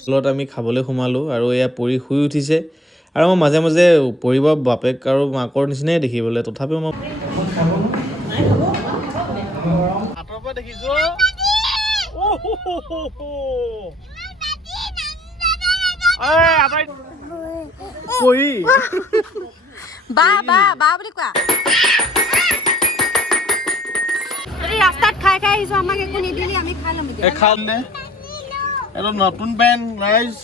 স্কুলত আমি খাবলৈ সোমালোঁ আৰু এয়া পৰি শুই উঠিছে আৰু মই মাজে মাজে পৰিব বাপেক আৰু মাকৰ নিচিনাই দেখিবলৈ তথাপিও মই আঁতৰৰ পৰা দেখিছোঁ ৰাস্তাত খাই খাই আহিছো আমাক একো নিদিলি আমি খাই ল'ম নতুন পেণ্ট ৰাইজ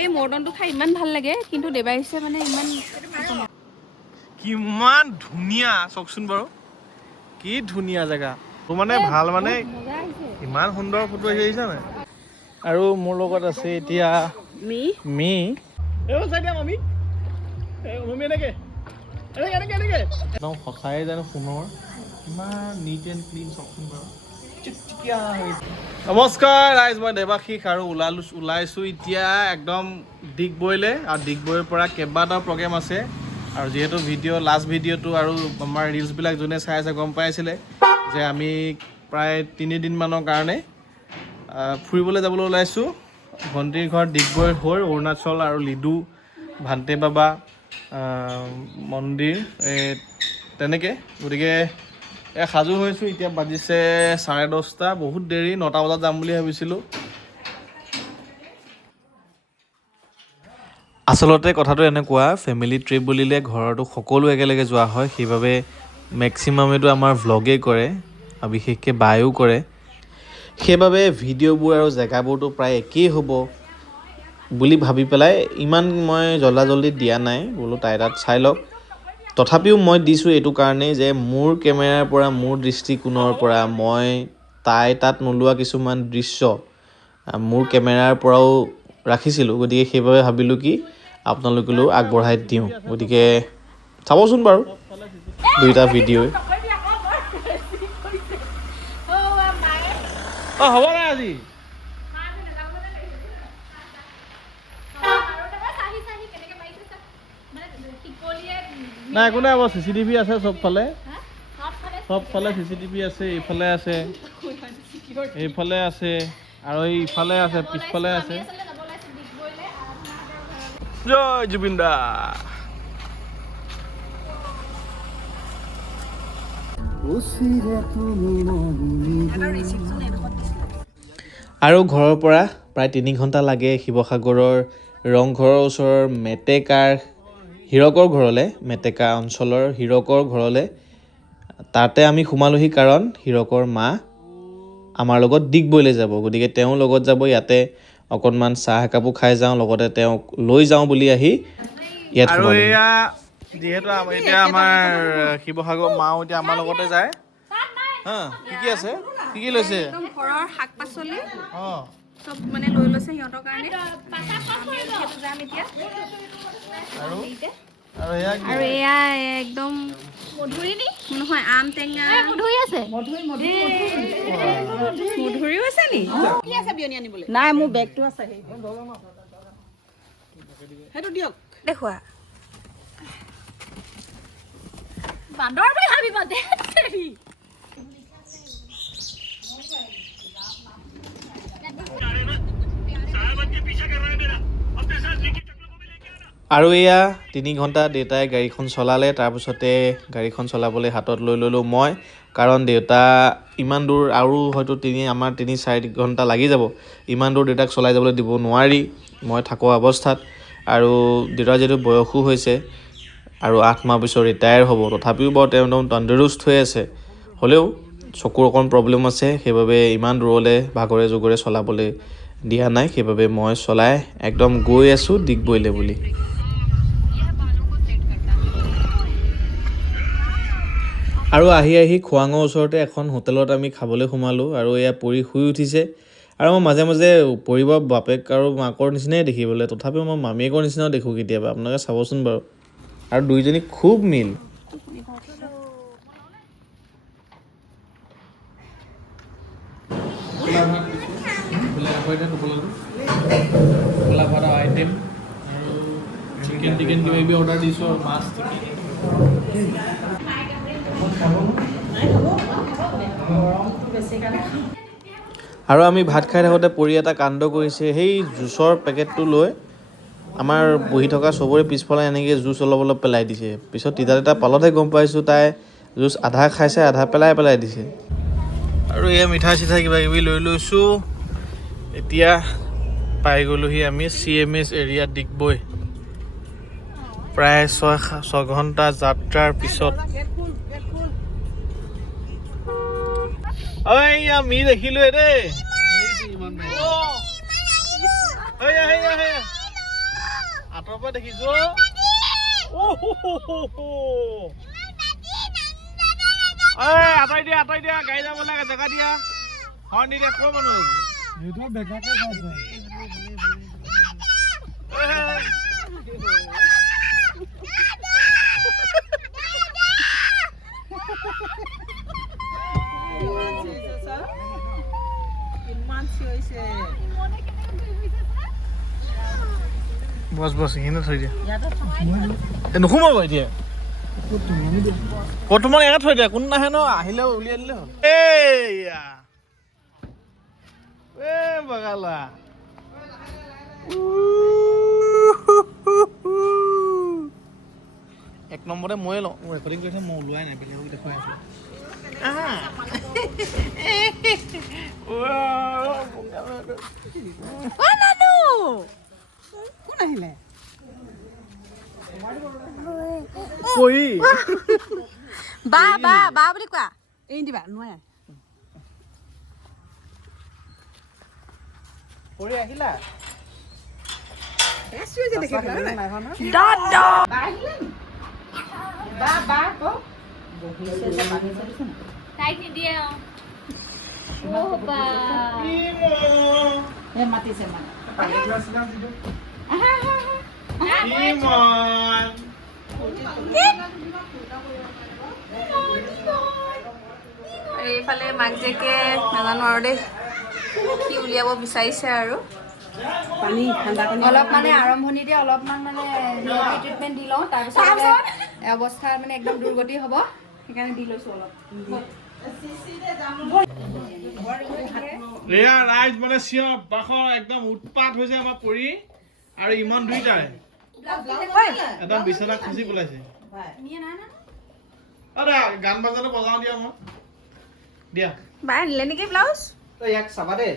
এই মৰ্টনটো খাই ইমান ভাল লাগে কিন্তু দেৱাইছে মানে ইমান কিমান ধুনীয়া চাওকচোন বাৰু কি ধুনীয়া জেগা তোৰ মানে ভাল মানে ইমান সুন্দৰ ফটো আহিছে নাই আৰু মোৰ লগত আছে এতিয়া মি একদম সঁচাই জানো সোণৰ ইমান নিট এণ্ড ক্লিন চাওকচোন বাৰু নমস্কাৰ ৰাইজ মই দেৱাশীষ আৰু ওলাইছোঁ এতিয়া একদম ডিগবৈলৈ আৰু ডিগবৈৰ পৰা কেইবাটাও প্ৰগ্ৰেম আছে আৰু যিহেতু লাষ্ট ভিডিঅ'টো আৰু আমাৰ ৰিলছবিলাক যোনে চাই আছে গম পাইছিলে যে আমি প্ৰায় 3 দিনমানৰ কাৰণে ফুৰিবলৈ যাবলৈ ওলাইছোঁ ভণ্টিৰ ঘৰ ডিগবৈৰ হৈ অৰুণাচল আৰু লিডু ভান্তে বাবা মন্দিৰ তেনেকৈ গতিকে সাজু হৈছোঁ এতিয়া বাজিছে 10:30 বহুত দেৰি 9টা বজাত যাম বুলি ভাবিছিলোঁ আচলতে কথাটো এনেকুৱা ফেমিলি ট্ৰিপ বুলিলে ঘৰতো সকলো একেলগে যোৱা হয় সেইবাবে মেক্সিমামেতো আমাৰ ভ্লগেই কৰে আৰু বিশেষকৈ বায়ো কৰে সেইবাবে ভিডিঅ'বোৰ আৰু জেগাবোৰতো প্ৰায় একেই হ'ব বুলি ভাবি পেলাই ইমান মই জল্দি দিয়া নাই বোলো তাই তাত চাই লওক তথাপিও মই দিছোঁ এইটো কাৰণেই যে মোৰ কেমেৰাৰ পৰা মোৰ দৃষ্টিকোণৰ পৰা মই তাই তাত নোলোৱা কিছুমান দৃশ্য মোৰ কেমেৰাৰ পৰাও ৰাখিছিলোঁ গতিকে সেইবাবে ভাবিলোঁ কি আপোনালোকলৈও আগবঢ়াই দিওঁ গতিকে চাবচোন বাৰু দুইটা ভিডিঅ'ই হ'ব নাই আজি নাই একো নাই CCTV আছে চবফালে CCTV আছে এইফালে আছে আৰু এইফালে আছে পিছফালে আছে জয় জুবিন দা আৰু ঘৰৰ পৰা প্ৰায় 3 ঘণ্টা লাগে শিৱসাগৰৰ ৰংঘৰৰ ওচৰৰ হীৰকৰ ঘৰলৈ মেটেকা অঞ্চলৰ হীৰকৰ ঘৰলৈ তাতে আমি সোমালোহি কাৰণ হীৰকৰ মা আমাৰ লগত ডিগবৈলৈ যাব গতিকে তেওঁ লগত যাব ইয়াতে অকণমান চাহ একাপো খাই যাওঁ লগতে তেওঁক লৈ যাওঁ বুলি আহি ইয়াত আৰু এয়া যিহেতু এতিয়া আমাৰ শিৱসাগৰ মাও এতিয়া আমাৰ লগতে যায় কি আছে কি লৈছে ঘৰৰ শাক পাচলি চব মানে লৈ লৈছে সিহঁতৰ কাৰণে যাম এতিয়া আৰু এয়া একদম মধুৰি নহয় আম টেঙা মধুৰি আছে মধুৰিও আছে নি কি আছে বিয়নি আনিবলৈ নাই মোৰ বেগটো আছে সেইটো দিয়ক দেখুৱা বান্দৰ বুলি ভাবিবা দে আৰু এয়া 3 ঘণ্টা দেউতাই গাড়ীখন চলালে তাৰপিছতে গাড়ীখন চলাবলৈ হাতত লৈ ল'লোঁ মই কাৰণ দেউতা ইমান দূৰ আৰু হয়তো 3-4 ঘণ্টা লাগি যাব ইমান দূৰ দেউতাক চলাই যাবলৈ দিব নোৱাৰি মই থাকোঁ অৱস্থাত আৰু দেউতাৰ যিহেতু বয়সো হৈছে আৰু 8 মাহ পিছত ৰিটায়াৰ হ'ব তথাপিও বাৰু তেওঁ একদম তন্দুৰুস্ত হৈ আছে হ'লেও চকুৰ অকণ প্ৰব্লেম আছে সেইবাবে ইমান দূৰলৈ ভাগৰে জোগৰে চলাবলৈ দিয়া নাই সেইবাবে মই চলাই একদম গৈ আছোঁ ডিগবৈলৈ বুলি আৰু আহি খোৱাঙৰ ওচৰতে এখন হোটেলত আমি খাবলৈ সোমালোঁ আৰু এয়া পৰি শুই উঠিছে আৰু মই মাজে মাজে পৰিব বাপেক আৰু মাকৰ নিচিনাই দেখিবলৈ তথাপিও মই মামীয়েকৰ নিচিনাও দেখোঁ কেতিয়াবা আপোনালোকে চাবচোন বাৰু আৰু দুইজনী খুব মিল আইটেম চিকেন টিকেন কিবা অৰ্ডাৰ দিছোঁ আৰু মাছ আৰু আমি ভাত খাই থাকোঁতে পৰি এটা কাণ্ড কৰিছে, সেই জুচৰ পেকেটটো লৈ আমাৰ বহি থকা চবৰে পিছফালে এনেকৈ জুচ অলপ অলপ পেলাই দিছে। পিছত তিতা পালতহে গম পাইছোঁ তাই জুচ আধা খাইছে, আধা পেলাই দিছে। আৰু এয়া মিঠাই চিঠাই কিবা কিবি লৈ লৈছোঁ। এতিয়া পাই গ'লোহি আমি CMS এৰিয়া ডিগবৈ। প্ৰায় 6 ঘণ্টা যাত্ৰাৰ পিছত আমি দেখিলোৱে দেই। আঁতৰৰ পৰা দেখিছো। আঁতৰাই দিয়া গাড়ী যাব লাগে, জেগা দিয়া, হৰ্ণ দি দিয়া। ক'ৰ মানুহ বছ এইখিনিতে থৈ দিয়া। নোসোমাব এতিয়া। বৰ্তমান ইয়াত থৈ দিয়া, কোনো নাহে ন, আহিলে উলিয়াই দিলে হ'ল। এইয়া বগালা এক নম্বৰতে ময়ে লওঁ। ৰেকৰ্ডিং কৰি মই ওলোৱাই নাই, বেলেগক দেখুৱাই আছোঁ। বা বুলি কোৱা। এৰি দিবা নোৱাৰে। আহিলা মাতিছে মানে এইফালে মাক জীয়েকে নাজানো আৰু দেই কি উলিয়াব বিচাৰিছে আৰু পানী ঠাণ্ডা পানী অলপ মানে আৰম্ভণিতে অলপমান মানে ট্ৰিটমেণ্ট দি লওঁ, তাৰপিছত অৱস্থা মানে একদম দুৰ্গতি হ'ব, সেইকাৰণে দি লৈছোঁ অলপ। ৰাইজ মানে চিঞৰ বাখৰ একদম উৎপাত হৈছে আমাৰ পৰি, আৰু ইমান দুইটাই একদম বিচনা খুচি পেলাইছে। গান বাজানো বজাওঁ দিয়া মই দিয়া। বাই আনিলে নেকি ব্লাউজ? ইয়াক চাবা দেই।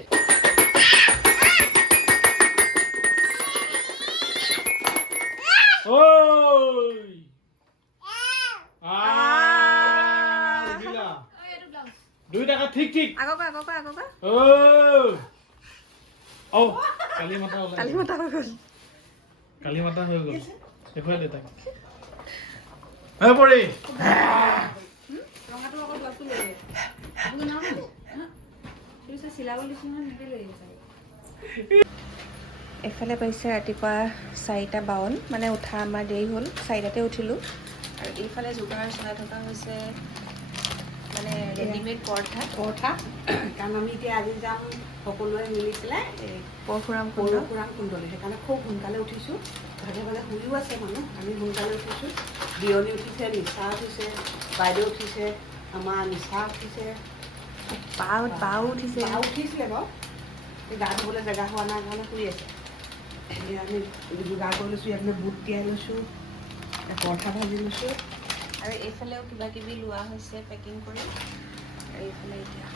দুইটাকা ঠিক ঠিক আগৰ কালি মাতা হৈ গ'ল। দেখুৱাই দে তাক। পৰি এইফালে পাইছে ৰাতিপুৱা 4:52, মানে উঠা আমাৰ দেৰি হ'ল, 4টাতে উঠিলোঁ। আৰু এইফালে যোগাৰ চলাই থকা হৈছে মানে ৰেডিমেড পৰঠা, কাৰণ আমি এতিয়া আজি যাম সকলোৱে মিলি পেলাই পৰশুৰাম কুণ্ডলী, সেইকাৰণে খুব সোনকালে উঠিছোঁ। ভাগে ভাগে শুইও আছে মানুহ, আমি সোনকালে উঠিছোঁ। বিয়নী উঠিছে, নিশা উঠিছে, বাইদেউ উঠিছে, আমাৰ নিশা উঠিছে, বাও উঠিছিলে বাৰু, গা ধুবলৈ জেগা হোৱা নাই কাৰণে শুই আছে। এতিয়া আমি যোগাৰ কৰি লৈছোঁ, ইয়াত বুট তিয়াই লৈছোঁ, পৰঠা ভাজি লৈছোঁ। আৰু এইফালেও কিবা কিবি লোৱা হৈছে পেকিং কৰি। আৰু এইফালে এতিয়া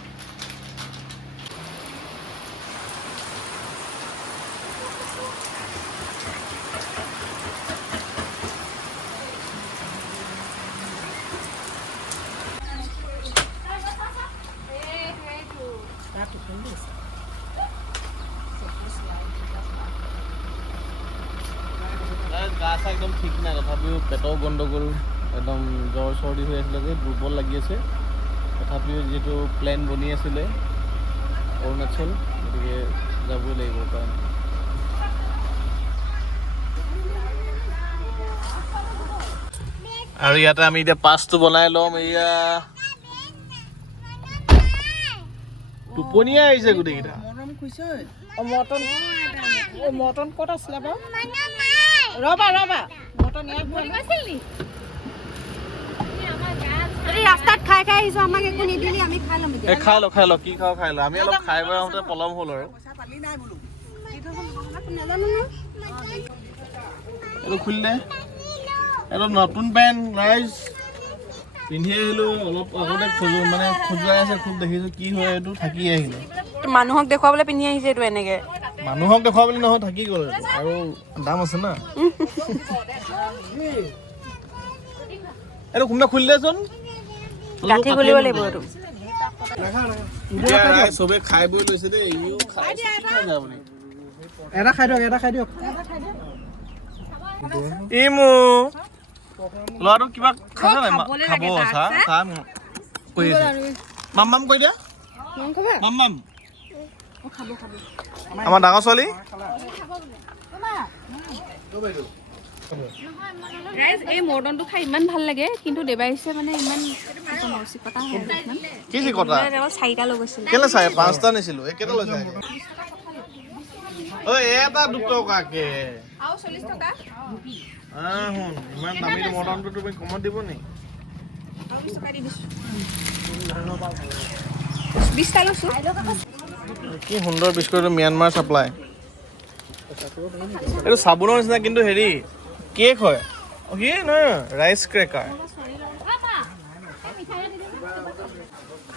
গা চা একদম ঠিক নাই, তথাপিও পেটৰ গণ্ডগোল, একদম জ্বৰ চৰ্দি হৈ আছিলে যে, দুৰ্বল লাগি আছে। তথাপিও যিহেতু প্লেন বনি আছিলে অৰুণাচল, গতিকে যাবই লাগিব উপায় নাই। আৰু ইয়াতে আমি এতিয়া পাছটো বনাই ল'ম। এয়া টোপনিয়ে আহিছে গোটেইকেইটা। মটন ক'ত আছিলে বাৰু? ৰবা মটন ৰাস্তাত খাই খাই আহিছো আমাক একো নিদিলি আমি খাই ল'ম এতিয়া খাই ল কি খাওঁ খাই ল আমি অলপ খাই বৈ আহোঁতে পলম হ'ল আৰু এইটো খুলিলে এইটো নতুন পেণ্ট ৰাইজ পিন্ধি আহিলোঁ অলপ আগতে মানে খজুৱাই আছে খুব দেখিছোঁ কি হয় এইটো থাকি আহিলোঁ মানুহক দেখুৱাবলৈ পিন্ধি আহিছে এইটো এনেকে মানুহক দেখুৱাবলৈ নহয় থাকি গ'ল আৰু দাম আছে না এইটো কোনোবা খুলি দেচোন গাঁঠি খুলিব লাগিব এইটো চবে খাই বৈ লৈছে দেই এটা খাই দিয়ক ই মোৰ ল'ৰাটো কিবা খালে নাই খাব চাহ কৈ আছে মাম কৈ দিয়া মাম আমাৰ ডাঙৰ ছোৱালী এই মৰ্টনটো খাই ইমান ভাল লাগে কিন্তু দেৱাইছে মানে ইমান চিকতা হয় কি চিকতা চাৰিটা লৈ গৈছিল কেলে চাই 5টা নিছিলো কেইটা লৈছে ঐ এটা 2 টকাকে আৰু 40 টকা শুন ইমান দামী মৰ্টনটো তুমি কমত দিব নি আৰু 20 টকা দি দিছো 20টা লৈছো কি সুন্দৰ বিস্কুট ম্যানমাৰ চাপ্লাই এইটো চাবোনৰ নিচিনা কিন্তু হেৰি কেক হয় কি নহয় ৰাইচ ক্ৰেকাৰ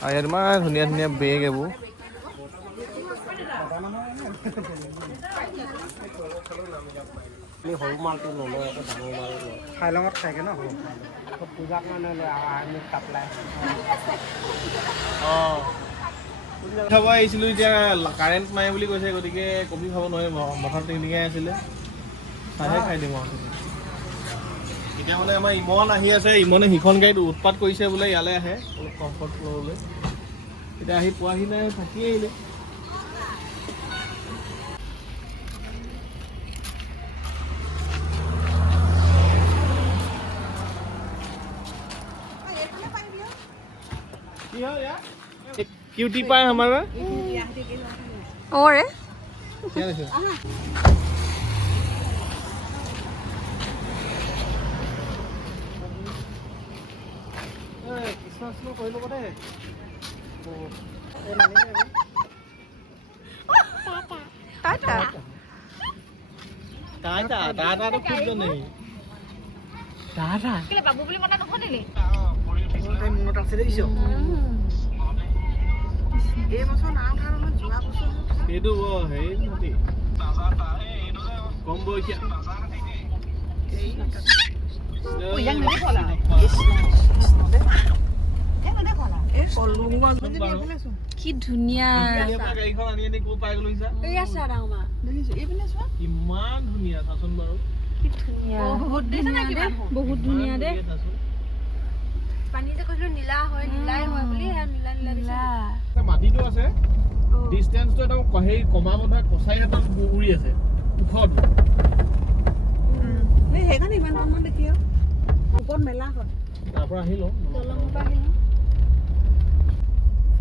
আৰু ইয়াত ইমান ধুনীয়া ধুনীয়া বেগ এইবোৰ সৰু মালটো নলয় আকৌ ডাঙৰ মাল লয় খাইলঙত খাইগে ন পূজাৰ কাৰণে লয় আমি চাপ্লাই খাব আহিছিলোঁ এতিয়া কাৰেণ্ট নাই বুলি কৈছে গতিকে কফি খাব নোৱাৰিম মাথাত টিকটিকাই আছিলে চাহে খাই দিম আৰু এতিয়া মানে আমাৰ ইমন আহি আছে ইমনে সিখন গাড়ীত উৎপাত কৰিছে বোলে ইয়ালৈ আহে অলপ কমফৰ্ট ল'বলৈ এতিয়া আহি পোৱাহি নাই থাকি আহিলে क्यूटी पाए हमारा और क्या है क्रिसमस नो कोई लोग है टाटा टाटा टाटा तो खुद नहीं टाटा কেলে বাবু বুলি মতা নখনিলি মনত আছে দেখিছ এই বছৰ নাম উঠা নহয় যোৱা বছৰ এইটো হেৰি নতি কম বয়সীয়া কি ধুনীয়া গাড়ীখন আনি আনি ক'ৰ পাই গ'লো ইমান ধুনীয়া চাচোন বাৰু কি ধুনীয়া বহুত ধুনীয়া দে পানীতে কৈছিলো নীলা হয় নীলাই হয় বুলি নীলা নীলা নীলা মাটিটো আছে ডিষ্টেন্সটো একদম হেৰি কমা বন্ধা কচাই হাতত উৰি আছে ওখটো সেইকাৰণে ইমান কম দেখি ওপৰত মেলা হয় তাৰ পৰা আহি লওঁ দলঙৰ পৰা আহিলো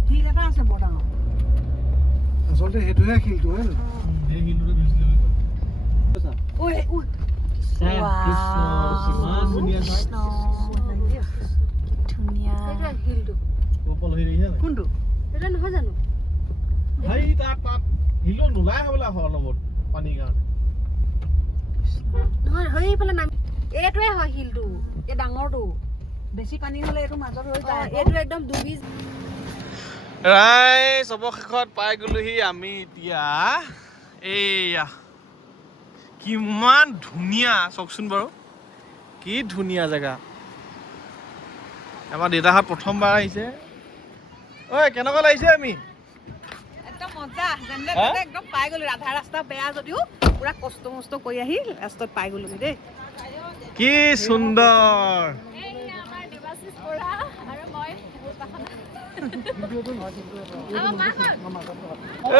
শিল এটা আছে বৰ ডাঙৰ আচলতে সেইটোহে শিলটো হয় ন সেই শিলটোতে গৈছিলে ঐ কিমান ধুনীয়া চাই ধুনীয়া শিলটো ওপৰ হৈ দেখিছা নাই কোনটো এটা নহয় জানো হাই তাত শিলো নোলাই হ'বলা লগত পানীৰ কাৰণে নহয় সেইফালে নামি এইটোৱে হয় শিলটো এই ডাঙৰটো বেছি পানী হ'লে এইটো মাজত হৈ যায় এইটো একদম ডুবি ৰাইজ অৱশেষত পাই গ'লোহি আমি এতিয়া এইয়া কিমান ধুনীয়া চাওকচোন বাৰু কি ধুনীয়া জেগা আমাৰ দেউতাহঁত প্ৰথমবাৰ আহিছে ঐ কেনেকুৱা লাগিছে আমি একদম মজা যেনে একদম পাই গ'লো আধা ৰাস্তা বেয়া যদিও পুৰা কষ্ট মষ্ট কৰি আহি লাষ্টত পাই গ'লো দেই কি সুন্দৰ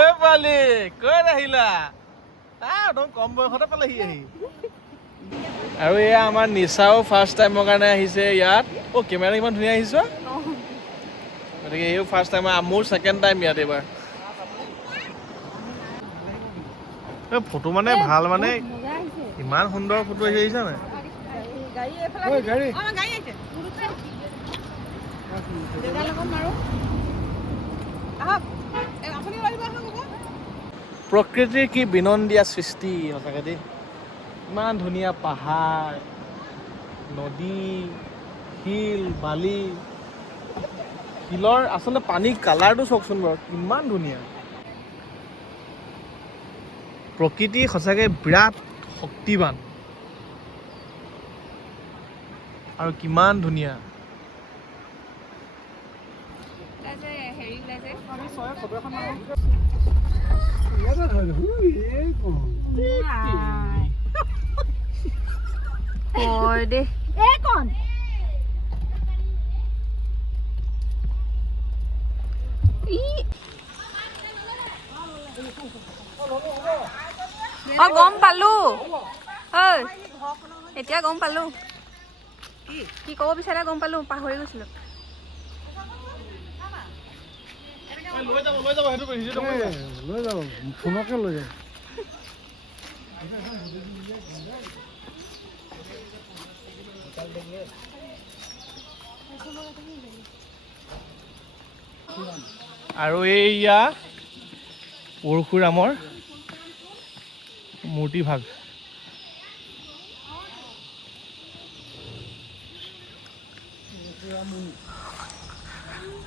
এ পালি ক'ত আহিলা একদম কম বয়সতে পালেহি আহি আৰু এয়া আমাৰ নিচাও ফাৰ্ষ্ট টাইমৰ কাৰণে আহিছে ইয়াত কেমেৰা ইমান ধুনীয়া আহিছ গতিকে এইও ফাৰ্ষ্ট টাইম মোৰ ছেকেণ্ড টাইম ইয়াত এইবাৰ ফটো মানে ভাল মানে ইমান সুন্দৰ ফটো আহিছে নাই দেউতাৰ লগত মাৰোঁ আহক আপুনি পাৰিব আহক হ'ব প্ৰকৃতিৰ কি বিনন্দীয়া সৃষ্টি সঁচাকৈ দেই ইমান ধুনীয়া পাহাৰ নদী শিল বালি শিলৰ আচলতে পানীৰ কালাৰটো চাওকচোন বাৰু কিমান ধুনীয়া প্ৰকৃতি সঁচাকৈ বিৰাট শক্তিবান আৰু কিমান ধুনীয়া হেৰি ওলাইছে ফটো এখন ইয়াতে হয় দেই গম পালো ঐ এতিয়া গম পালো কি ক'ব বিচাৰে গম পালো পাহৰি গৈছিলো লৈ যাব সেইটো লৈ যাব ফোনকে লৈ যাব আৰু এইয়া পৰশুৰামৰ মূৰ্তিভাগ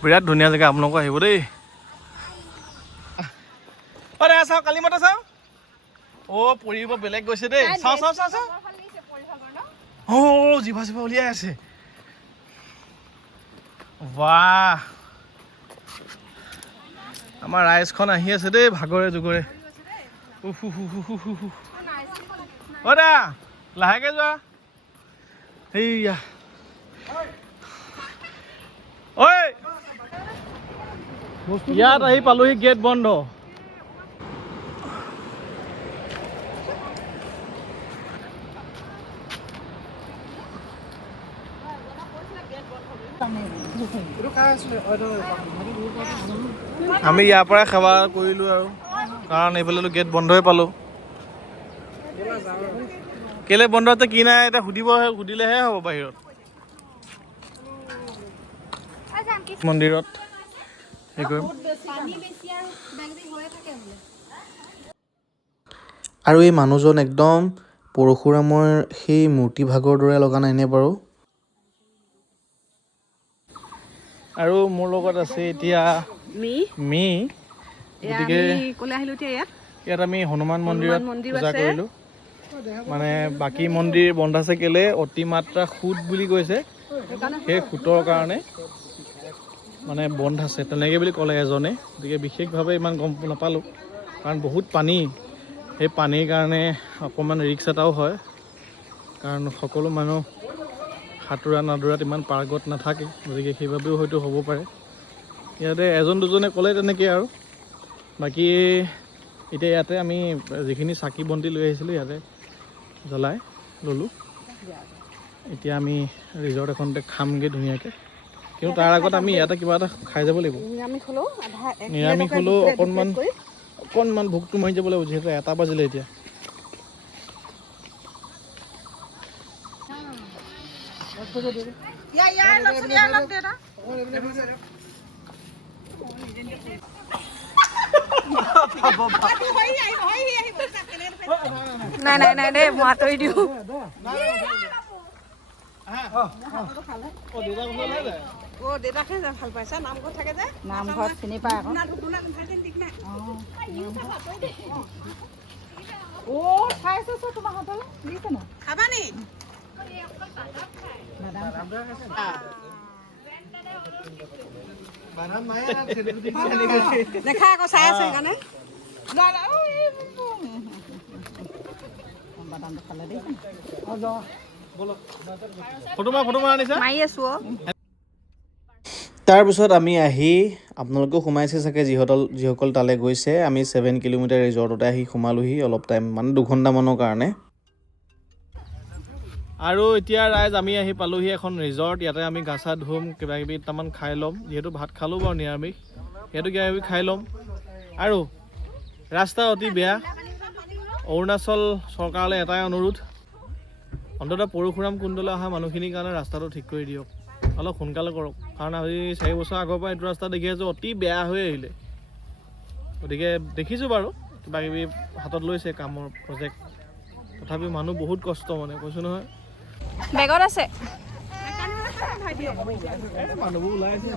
বিৰাট ধুনীয়া জেগা আপোনালোকো আহিব দেই অৰে চাওঁ কালি মাতা চাওঁ পৰিব বেলেগ গৈছে দেই চাওঁ জিভা চিভা উলিয়াই আছে বাহ আমাৰ ৰাইজখন আহি আছে দেই ভাগৰে যুগৰে দা লাহেকে যোৱা সেইয়া ঐ ইয়াত আহি পালোহি গেট বন্ধ আমি ইয়াৰ পৰাই সেৱা কৰিলোঁ আৰু কাৰণ এইফালেতো গেট বন্ধই পালোঁ কেলে বন্ধ আছে কি নাই এতিয়া সুধিলেহে হ'ব বাহিৰত মন্দিৰত হেৰি কৰিম আৰু এই মানুহজন একদম পৰশুৰামৰ সেই মূৰ্তিভাগৰ দৰে লগা নাইনে বাৰু আৰু মোৰ লগত আছে এতিয়া মি গতিকে ক'লে আহিলোঁ এতিয়া ইয়াত আমি হনুমান মন্দিৰত পূজা কৰিলোঁ মানে বাকী মন্দিৰ বন্ধ আছে কেলে অতিমাত্ৰা সুত বুলি কৈছে সেই সুতৰ কাৰণে মানে বন্ধ আছে তেনেকৈ বুলি ক'লে এজনে গতিকে বিশেষভাৱে ইমান গম নাপালোঁ কাৰণ বহুত পানী সেই পানীৰ কাৰণে অকণমান ৰিক্স এটাও হয় কাৰণ সকলো মানুহ সাঁতোৰা নাদোৰাত ইমান পাৰ্গত নাথাকে গতিকে সেইবাবেও হয়তো হ'ব পাৰে ইয়াতে এজন দুজনে ক'লে তেনেকৈ আৰু বাকী এতিয়া ইয়াতে আমি যিখিনি চাকি বন্তি লৈ আহিছিলোঁ ইয়াতে জ্বলাই ল'লোঁ এতিয়া আমি ৰিজৰ্ট এখনতে খামগৈ ধুনীয়াকৈ কিন্তু তাৰ আগত আমি ইয়াতে কিবা এটা খাই যাব লাগিব নিৰামিষ হ'লেও অকণমান ভোকটো মাৰি যাব লাগিব যিহেতু 1 বাজিলে এতিয়া নাই দেই মই আঁতৰি দিওঁ দেউতাকে ভাল পাইছা নামঘৰত থাকে যে নামঘৰত চিনি পায় আকৌ খাইছো তোমাৰ হোটেল দিছে ন খাবা নি দেখা আকৌ চাই আছে সেইকাৰণে মাৰি আছো তাৰপিছত আমি আহি আপোনালোকেও সোমাইছে চাগে যিসকল তালৈ গৈছে আমি 7 কিলোমিটাৰ ৰিজৰ্টতে আহি সোমালোহি অলপ টাইম মানে 2 ঘণ্টামানৰ কাৰণে আৰু এতিয়া ৰাইজ আমি আহি পালোহি এখন ৰিজৰ্ট ইয়াতে আমি গা চা ধুম কিবা কিবি দুটামান খাই ল'ম যিহেতু ভাত খালোঁ বাৰু নিৰামিষ সেইটো কিবা কিবি খাই ল'ম আৰু ৰাস্তা অতি বেয়া অৰুণাচল চৰকাৰলৈ এটাই অনুৰোধ অন্ততঃ পৰশুৰাম কুণ্ডলৈ অহা মানুহখিনিৰ কাৰণে ৰাস্তাটো ঠিক কৰি দিয়ক অলপ সোনকালে কৰক, কাৰণ আজি 4 বছৰ আগৰ পৰা এইটো ৰাস্তা দেখি আছোঁ অতি বেয়া হৈ আহিলে। গতিকে দেখিছোঁ বাৰু কিবা কিবি হাতত লৈছে কামৰ প্ৰজেক্ট, তথাপিও মানুহ বহুত কষ্ট মানে কৈছোঁ নহয়। বেগত আছে। মানুহবোৰ ওলাই আছে।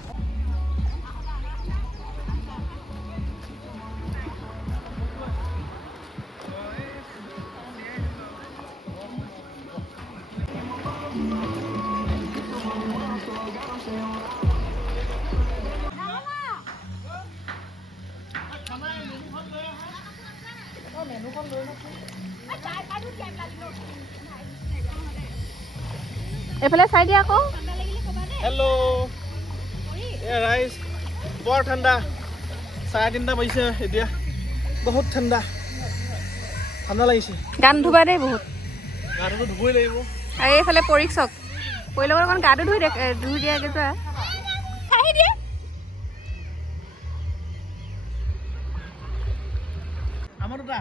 এইফালে চাই দিয়া আকৌ। হেল্ল' এ ৰাইজ, বৰ ঠাণ্ডা, 3:30 বাজিছে এতিয়া, বহুত ঠাণ্ডা লাগিছে। গান ধুবা দেই বহুত, গাটোতো ধুবই লাগিব। আৰু এইফালে পৰিক চক পৰি লগত অকণ গাটো ধুই দিয়াগে যোৱা। আমাৰ দুটা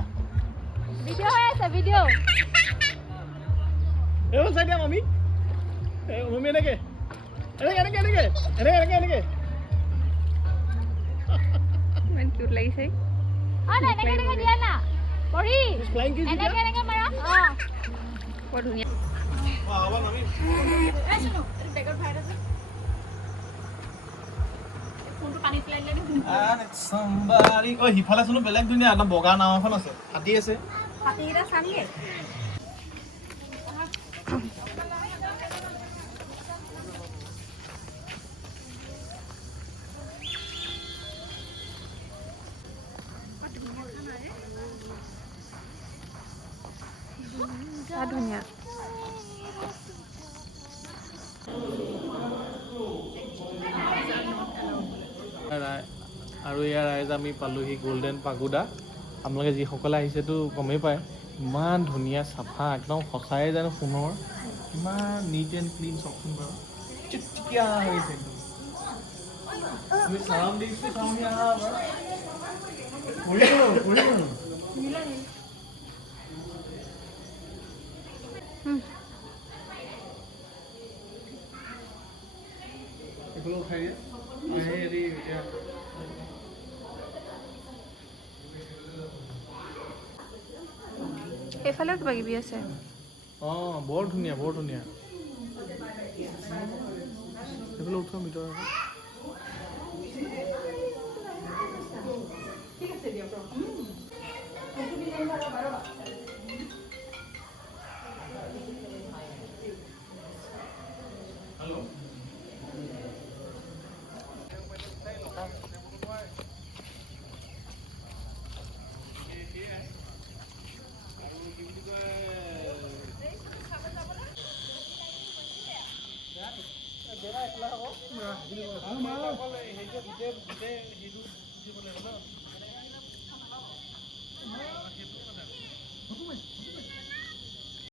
ভিডিঅ' হৈ আছে, ভিডিঅ'। এইবোৰ চাই দিয়া মামী, মামী এনেকে ইমান কিউট লাগিছে। বৰ ধুনীয়া। সিফালে চোন বেলেগ ধুনীয়া এটা বগা নাও এখন আছে, হাতী আছে। হাতীকেইটা চামগে। ধুনীয়া। আৰু ইয়াৰ ৰাইজ আমি পালোহি গল্ডেন পাগোডা। আপোনালোকে যিসকলে আহিছেতো গমেই পায়, ইমান ধুনীয়া চাফা, একদম সঁচাই জানো সোণৰ, ইমান নিট এণ্ড ক্লিন চাওকচোন বাৰু, চিকচিকীয়া হৈছে একদম। আমি চাৰাউণ্ডিংছটো চাওঁহি আহা এবাৰ। এইফালে উঠাই দিয়ে হেৰি এতিয়া এইফালেও কিবা কিবি আছে। অঁ বৰ ধুনীয়া, বৰ ধুনীয়া। সেইফালে উঠোৱা ভিতৰত